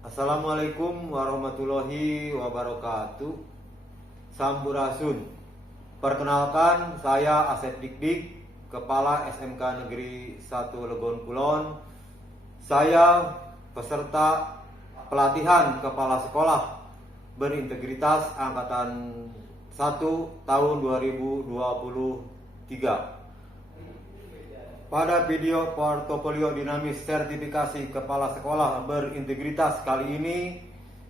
Assalamualaikum warahmatullahi wabarakatuh. Sampurasun. Perkenalkan, saya Asep Dikdik, Kepala SMK Negeri 1 Legon Kulon. Saya peserta pelatihan kepala sekolah berintegritas angkatan 1 tahun 2023. Pada video portofolio dinamis sertifikasi kepala sekolah berintegritas kali ini,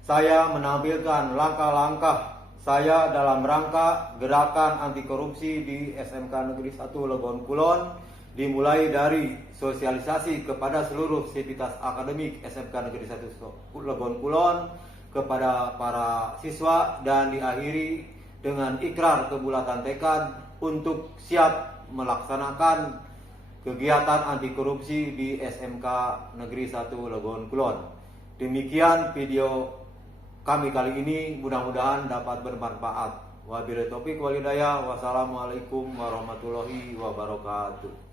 saya menampilkan langkah-langkah saya dalam rangka gerakan anti korupsi di SMK Negeri 1 Legon Kulon, dimulai dari sosialisasi kepada seluruh sivitas akademik SMK Negeri 1 Legon Kulon kepada para siswa, dan diakhiri dengan ikrar kebulatan tekad untuk siap melaksanakan kegiatan anti korupsi di SMK Negeri 1 Legon Kulon. Demikian video kami kali ini, mudah-mudahan dapat bermanfaat. Wabillahi taufiq wal hidayah. Wassalamualaikum warahmatullahi wabarakatuh.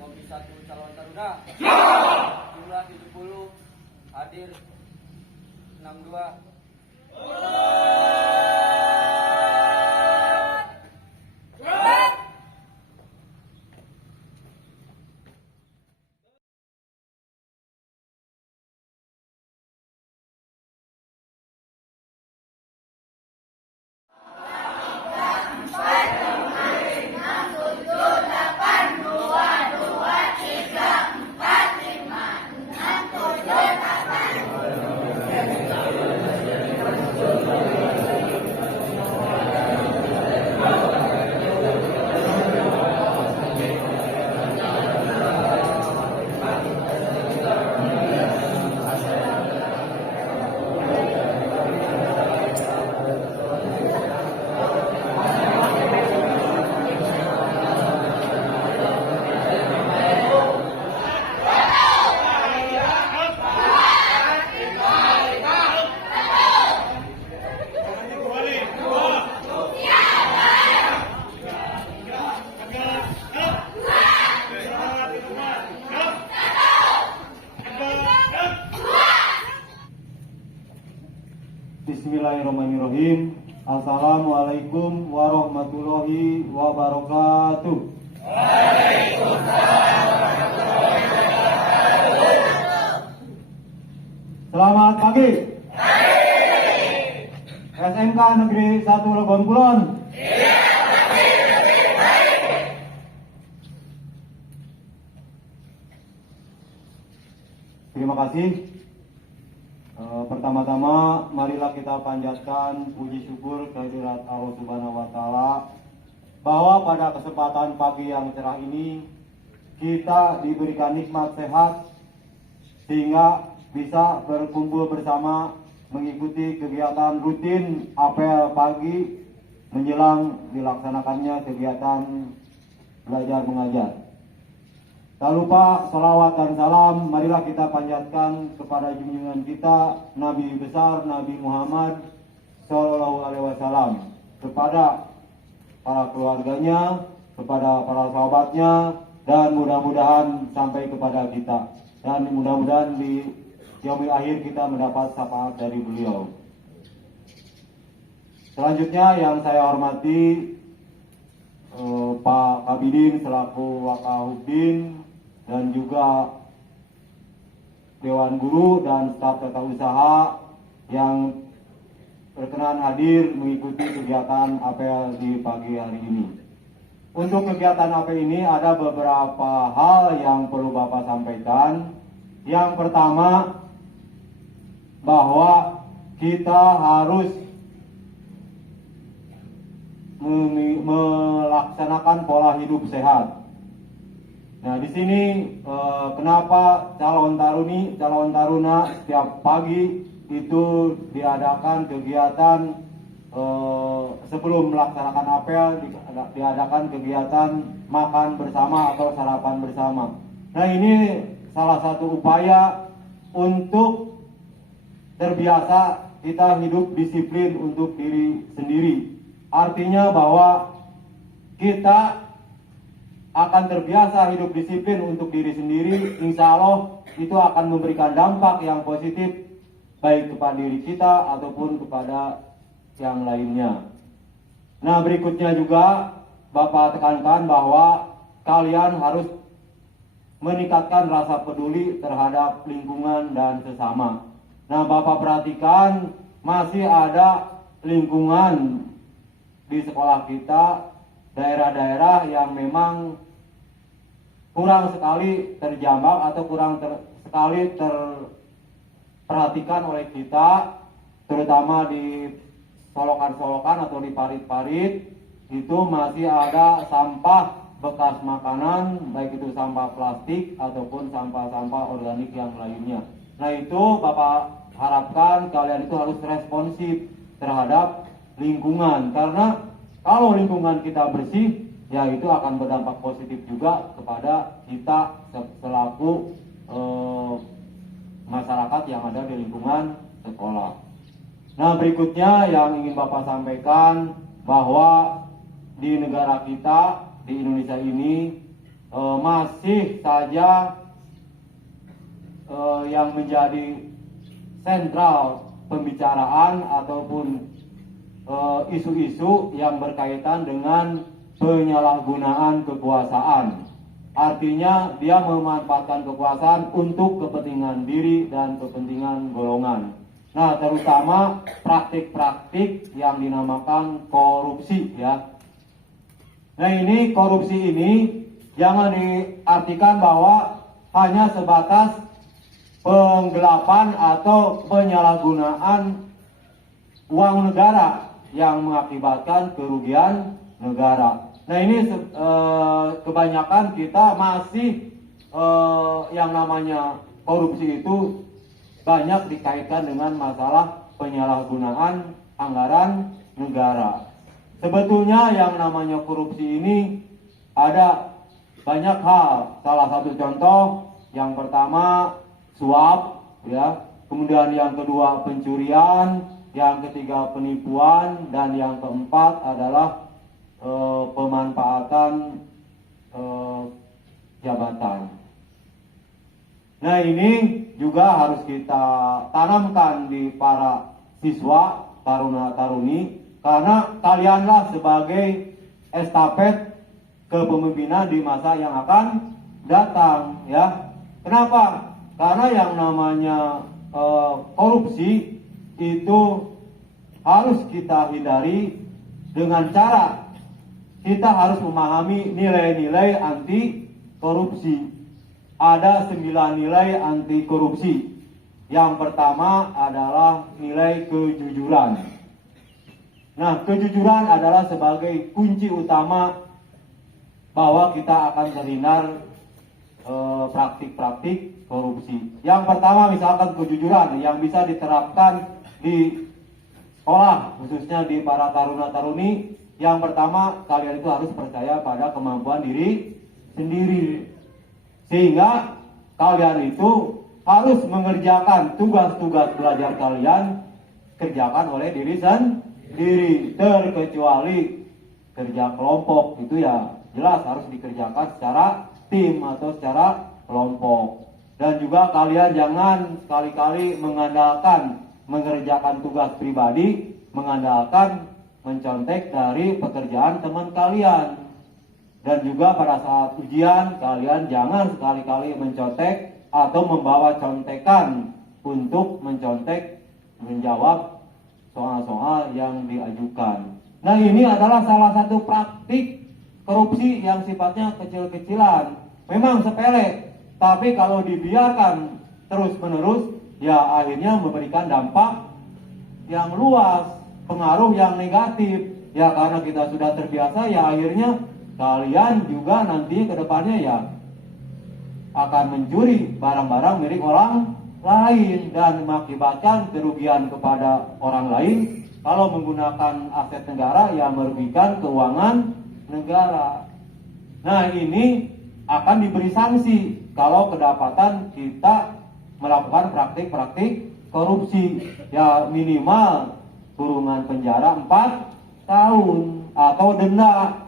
Komisi 1 calon taruna jumlah 70, hadir 62. Bismillahirrahmanirrahim. Assalamualaikum warahmatullahi wabarakatuh. Selamat pagi. SMK Negeri 1 Legon Kulon. Terima kasih. Pertama-tama marilah kita panjatkan puji syukur kehadirat Allah Subhanahu wa taala bahwa pada kesempatan pagi yang cerah ini kita diberikan nikmat sehat sehingga bisa berkumpul bersama mengikuti kegiatan rutin apel pagi menjelang dilaksanakannya kegiatan belajar mengajar. Tak lupa salawat dan salam marilah kita panjatkan kepada junjungan kita Nabi besar Nabi Muhammad Shallallahu Alaihi Wasallam, kepada para keluarganya, kepada para sahabatnya, dan mudah-mudahan sampai kepada kita, dan mudah-mudahan di yaumil akhir kita mendapat syafaat dari beliau. Selanjutnya yang saya hormati Pak Kabidin selaku Wakahuddin dan juga Dewan Guru dan staf tata usaha yang berkenan hadir mengikuti kegiatan apel di pagi hari ini. Untuk kegiatan apel ini ada beberapa hal yang perlu Bapak sampaikan. Yang pertama, bahwa kita harus melaksanakan pola hidup sehat. Nah, di sini kenapa calon taruna setiap pagi itu diadakan kegiatan sebelum melaksanakan apel diadakan kegiatan makan bersama atau sarapan bersama. Nah, ini salah satu upaya untuk terbiasa kita hidup disiplin untuk diri sendiri. Artinya bahwa kita akan terbiasa hidup disiplin untuk diri sendiri, insya Allah itu akan memberikan dampak yang positif baik kepada diri kita ataupun kepada yang lainnya. Nah, berikutnya juga Bapak tekankan bahwa kalian harus meningkatkan rasa peduli terhadap lingkungan dan sesama. Nah, Bapak perhatikan masih ada lingkungan di sekolah kita, daerah-daerah yang memang kurang sekali terjamah atau kurang sekali terperhatikan oleh kita, terutama di solokan-solokan atau di parit-parit itu masih ada sampah bekas makanan, baik itu sampah plastik ataupun sampah-sampah organik yang lainnya. Nah, itu Bapak harapkan kalian itu harus responsif terhadap lingkungan, karena kalau lingkungan kita bersih, ya itu akan berdampak positif juga kepada kita selaku masyarakat yang ada di lingkungan sekolah. Nah, berikutnya yang ingin Bapak sampaikan bahwa di negara kita, di Indonesia ini masih saja yang menjadi sentral pembicaraan ataupun isu-isu yang berkaitan dengan penyalahgunaan kekuasaan. Artinya dia memanfaatkan kekuasaan untuk kepentingan diri dan kepentingan golongan. Nah, terutama praktik-praktik yang dinamakan korupsi ya. Nah, ini korupsi ini jangan diartikan bahwa hanya sebatas penggelapan atau penyalahgunaan uang negara yang mengakibatkan kerugian negara. Nah, ini kebanyakan kita masih yang namanya korupsi itu banyak dikaitkan dengan masalah penyalahgunaan anggaran negara. Sebetulnya yang namanya korupsi ini ada banyak hal. Salah satu contoh, yang pertama suap, ya. Kemudian yang kedua pencurian, yang ketiga penipuan, dan yang keempat adalah pemanfaatan jabatan. Nah, ini juga harus kita tanamkan di para siswa, taruna-taruni, karena kalianlah sebagai estafet kepemimpinan di masa yang akan datang, ya. Kenapa? Karena yang namanya korupsi itu harus kita hindari dengan cara kita harus memahami nilai-nilai anti korupsi. Ada 9 nilai anti korupsi. Yang pertama adalah nilai kejujuran. Nah, kejujuran adalah sebagai kunci utama bahwa kita akan terhindar praktik-praktik korupsi. Yang pertama misalkan kejujuran yang bisa diterapkan di sekolah, khususnya di para taruna-taruni. Yang pertama, kalian itu harus percaya pada kemampuan diri sendiri, sehingga kalian itu harus mengerjakan tugas-tugas belajar kalian kerjakan oleh diri sendiri, terkecuali kerja kelompok itu ya jelas harus dikerjakan secara tim atau secara kelompok. Dan juga kalian jangan sekali-kali mengandalkan mengerjakan tugas pribadi, mengandalkan mencontek dari pekerjaan teman kalian. Dan juga pada saat ujian kalian jangan sekali-kali mencontek atau membawa contekan untuk mencontek menjawab soal-soal yang diajukan. Nah, ini adalah salah satu praktik korupsi yang sifatnya kecil-kecilan. Memang sepele, tapi kalau dibiarkan terus-menerus, ya akhirnya memberikan dampak yang luas, pengaruh yang negatif. Ya karena kita sudah terbiasa, ya akhirnya kalian juga nanti ke depannya ya akan mencuri barang-barang milik orang lain dan mengakibatkan kerugian kepada orang lain. Kalau menggunakan aset negara ya merugikan keuangan negara. Nah, ini akan diberi sanksi kalau kedapatan kita melakukan praktik-praktik korupsi. Ya minimal kurungan penjara 4 tahun atau denda.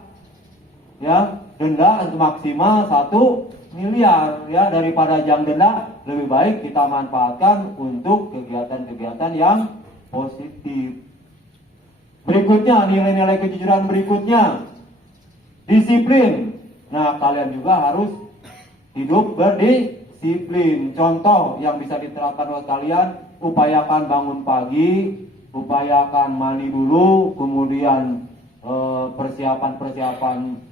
Ya, denda maksimal 1 miliar. Ya, daripada jam denda lebih baik kita manfaatkan untuk kegiatan-kegiatan yang positif. Berikutnya, nilai-nilai kejujuran berikutnya, disiplin. Nah, kalian juga harus hidup berdisiplin. Contoh yang bisa diterapkan oleh kalian, upayakan bangun pagi, upayakan mandi dulu, kemudian persiapan-persiapan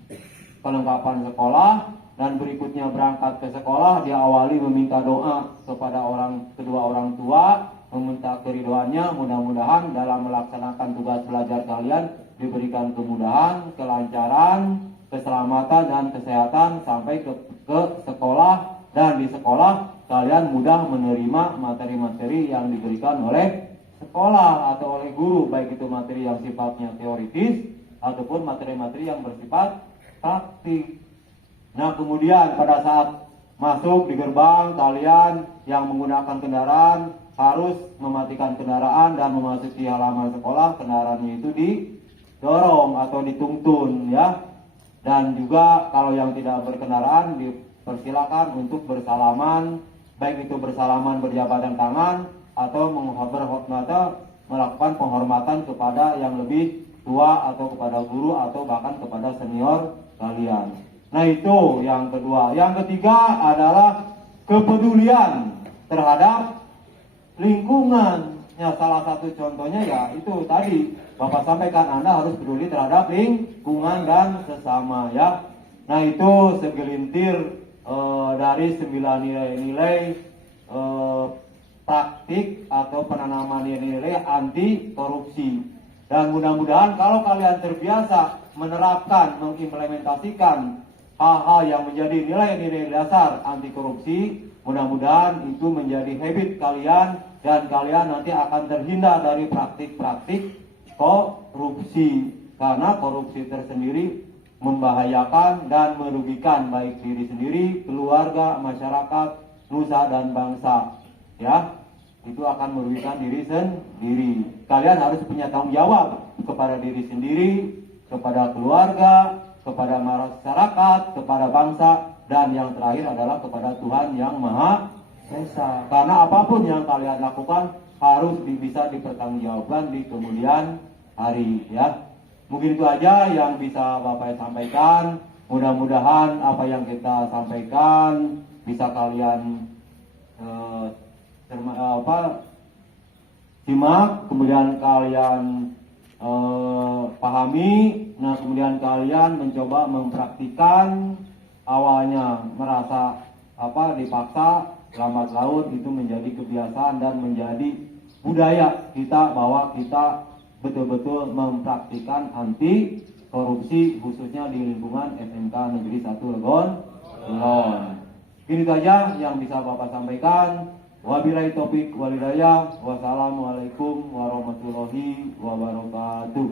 kelengkapan sekolah, dan berikutnya berangkat ke sekolah diawali meminta doa kepada kedua orang tua, meminta keridhoannya. Mudah-mudahan dalam melaksanakan tugas belajar kalian diberikan kemudahan, kelancaran, keselamatan dan kesehatan sampai ke sekolah, dan di sekolah kalian mudah menerima materi-materi yang diberikan oleh sekolah atau oleh guru, baik itu materi yang sifatnya teoritis ataupun materi-materi yang bersifat praktik. Nah, kemudian pada saat masuk di gerbang, kalian yang menggunakan kendaraan harus mematikan kendaraan dan memasuki halaman sekolah, kendaraannya itu didorong atau dituntun, ya. Dan juga kalau yang tidak berkendaraan dipersilakan untuk bersalaman, baik itu bersalaman berjabatan tangan atau melakukan penghormatan kepada yang lebih tua atau kepada guru atau bahkan kepada senior kalian. Nah, itu yang kedua. Yang ketiga adalah kepedulian terhadap lingkungan. Ya, salah satu contohnya ya itu tadi Bapak sampaikan, Anda harus peduli terhadap lingkungan dan sesama, ya. Nah, itu segelintir dari 9 nilai-nilai praktik atau penanaman nilai-nilai anti korupsi. Dan mudah-mudahan kalau kalian terbiasa menerapkan, mengimplementasikan hal-hal yang menjadi nilai-nilai dasar anti korupsi, mudah-mudahan itu menjadi habit kalian dan kalian nanti akan terhindar dari praktik-praktik korupsi. Karena korupsi tersendiri membahayakan dan merugikan baik diri sendiri, keluarga, masyarakat, nusa dan bangsa. Ya, itu akan merugikan diri sendiri. Kalian harus punya tanggung jawab kepada diri sendiri, kepada keluarga, kepada masyarakat, kepada bangsa, dan yang terakhir adalah kepada Tuhan yang Maha Esa. Karena apapun yang kalian lakukan harus bisa dipertanggungjawabkan di kemudian hari ya. Mungkin itu aja yang bisa Bapak sampaikan. Mudah-mudahan apa yang kita sampaikan bisa kalian simak, kemudian kalian pahami. Nah, kemudian kalian mencoba mempraktikkan. Awalnya merasa dipaksa, lambat laun itu menjadi kebiasaan dan menjadi budaya kita bahwa kita betul-betul mempraktikkan anti korupsi khususnya di lingkungan SMK Negeri 1 Legon Kulon. Ini saja yang bisa Bapak sampaikan. Wabillahi taufik wal hidayah. Wassalamualaikum warahmatullahi wabarakatuh.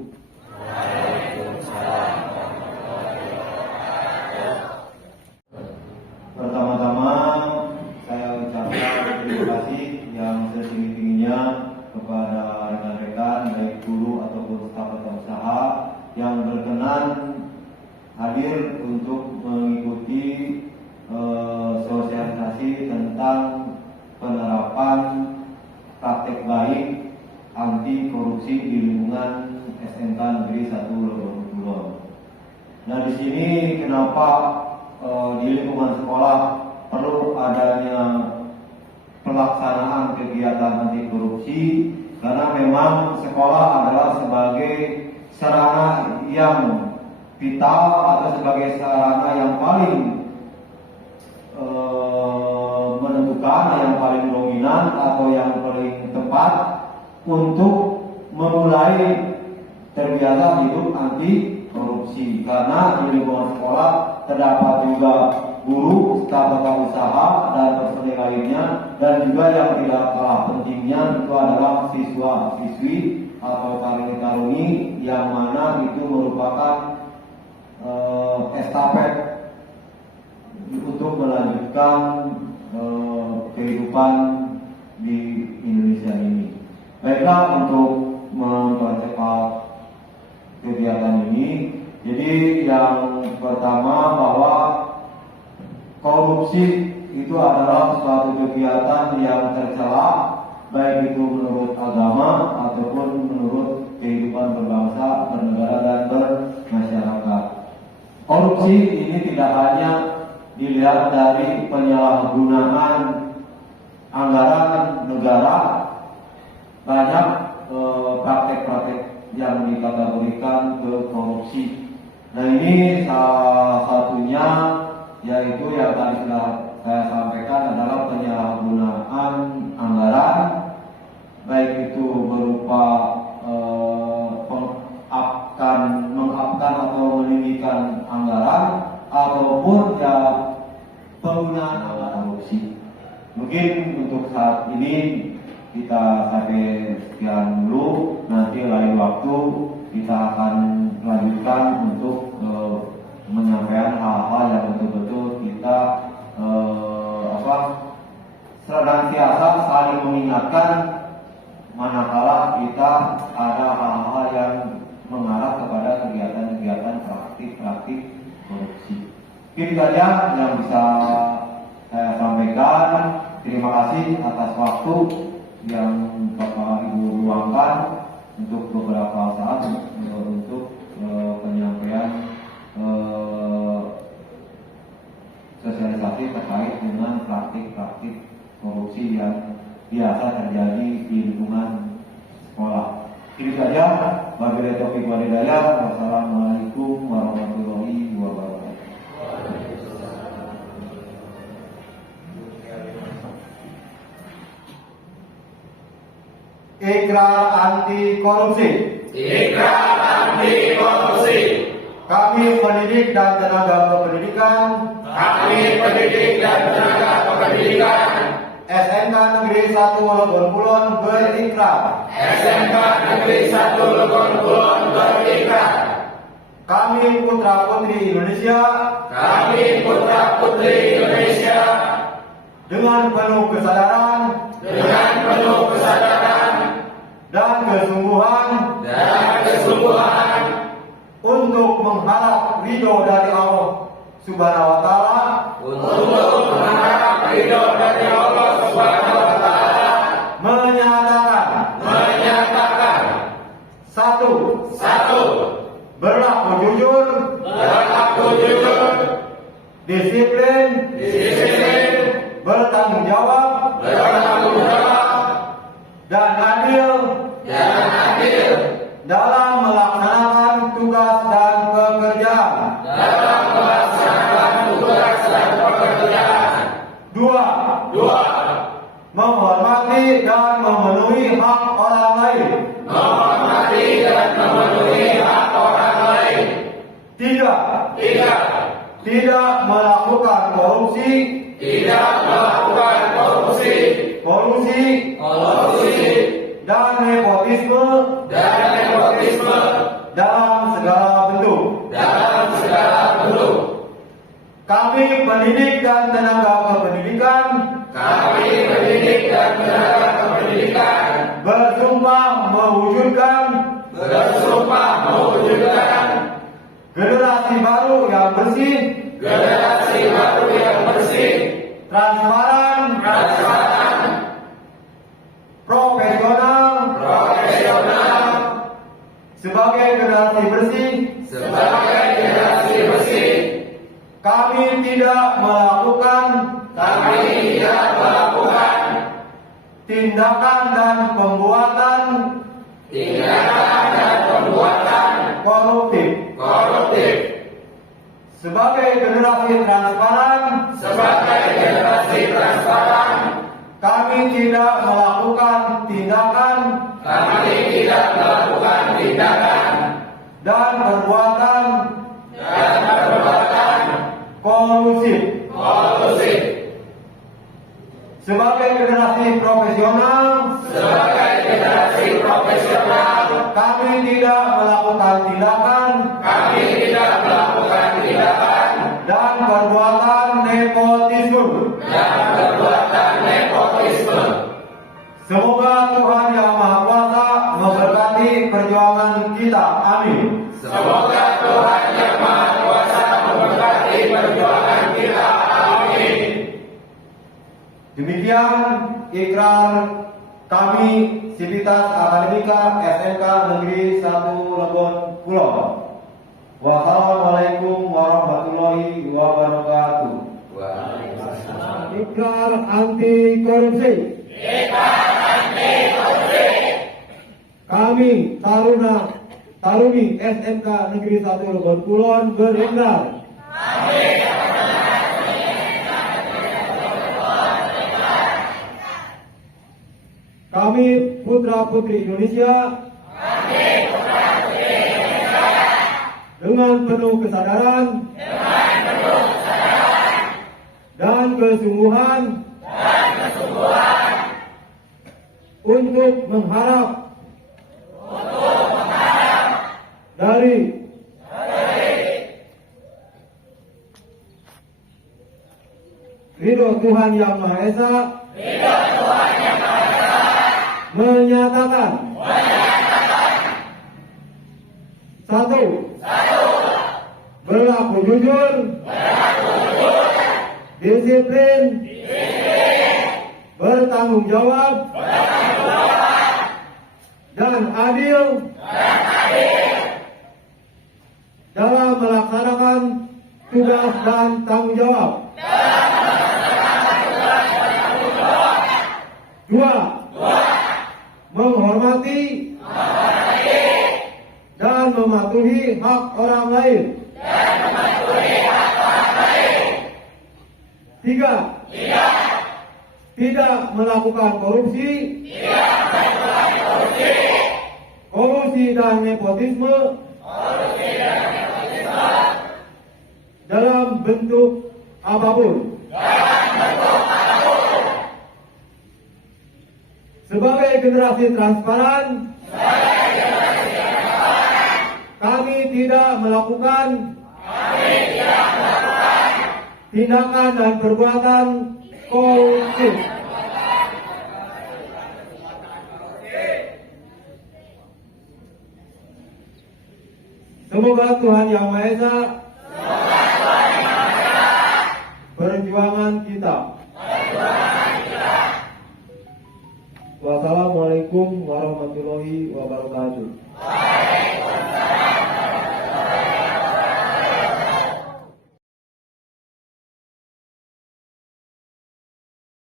Pertama-tama saya ucapkan terima kasih yang setinggi-tingginya kepada rekan-rekan baik guru ataupun staf atau usaha yang berkenan hadir untuk mengikuti sosialisasi tentang penerapan praktek baik anti korupsi di lingkungan SMK Negeri 1 Legon Kulon. Nah, di sini kenapa di lingkungan sekolah perlu adanya pelaksanaan kegiatan anti korupsi, karena memang sekolah adalah sebagai sarana yang vital atau sebagai sarana yang paling menentukan, yang paling dominan atau yang paling tepat untuk memulai terbiasa hidup anti korupsi. Karena di lingkungan sekolah terdapat juga guru, staf atau usaha dan personel lainnya, dan juga yang tidak kalah pentingnya itu adalah siswa-siswi atau taruni-taruni yang mana itu merupakan estafet untuk melanjutkan kehidupan di Indonesia ini. Baiklah, untuk mempercepat kegiatan ini, jadi yang pertama bahwa korupsi itu adalah suatu kegiatan yang tercela, baik itu menurut agama ataupun menurut kehidupan berbangsa, bernegara dan bermasyarakat. Korupsi ini tidak hanya dilihat dari penyalahgunaan anggaran negara, banyak praktek-praktek yang dikategorikan ke korupsi. Nah, ini salah satunya yaitu yang tadi sudah saya sampaikan adalah penyalahgunaan anggaran, baik itu berupa mengapkan atau meninggikan anggaran ataupun ya penggunaan anggaran korupsi. Mungkin untuk saat ini kita sampai sekian dulu, nanti lain waktu kita akan lanjutkan untuk menyampaikan hal-hal yang betul-betul kita senantiasa saling mengingatkan manakala kita ada hal-hal yang mengarah kepada kegiatan-kegiatan praktik korupsi. Ini saja yang bisa saya sampaikan. Terima kasih atas waktu yang Bapak Ibu luangkan untuk beberapa saat untuk penyampaian sosialisasi terkait dengan praktik-praktik korupsi yang biasa terjadi di lingkungan sekolah. Ini saja. Wabillahi taufiq wal hidayah. Wassalamualaikum warahmatullahi wabarakatuh. Ikrar anti korupsi. Ikrar anti korupsi. Kami pendidik dan tenaga kependidikan. Kami pendidik dan tenaga kependidikan. SMK Negeri 1 Legon Kulon berikrar. SMK Negeri 1 Legon Kulon berikrar. Kami putra putri Indonesia. Kami putra putri Indonesia. Dengan penuh kesadaran. Dengan penuh kesadaran. Dan kesungguhan. Untuk mengharap ridho dari Allah Subhanahu wa Ta'ala. Untuk mengharap ridho dari Allah Subhanahu wa Ta'ala. Menyatakan disiplin, bertanggung jawab, dan adil dalam melaksanakan tugas dan pekerjaan. Dua, menghormati dan memenuhi hak orang lain. Tiga, tidak melakukan korupsi, dan nepotisme dalam segala bentuk. Kami pendidik dan tenaga kependidikan bersumpah mewujudkan generasi baru yang bersih, transparan, profesional, sebagai generasi bersih. Kami tidak melakukan tindakan dan pembuatan koruptif. Sebagai generasi transparan, kami tidak melakukan tindakan dan perbuatan kolusif. Sebagai generasi profesional, kami tidak melakukan tindakan dan perbuatan nepotisme. Semoga Tuhan Yang Maha Kuasa memberkati perjuangan kita. Amin. Demikian ikrar kami Sivitas Akademika SMK Negeri 1 Lebon Kulon. Wassalamualaikum warahmatullahi wabarakatuh. Ikrar anti korupsi. Kami Taruni SMK Negeri 1 Lebon Kulon berikrar. Kami putra-putri Indonesia dengan penuh kesadaran dan kesungguhan untuk mengharap dari ridho Tuhan Yang Maha Esa, menyatakan satu, berlaku jujur, disiplin, bertanggung jawab, dan adil dalam melaksanakan tugas dan tanggung jawab. Dua, menghormati dan mematuhi hak orang lain. Tiga, tidak melakukan korupsi, dan nepotisme dalam bentuk apapun. Sebagai generasi transparan, kami tidak melakukan tindakan dan perbuatan koruptif. Semoga Tuhan Yang Maha Esa perjuangan kita. Wassalamualaikum warahmatullahi wabarakatuh.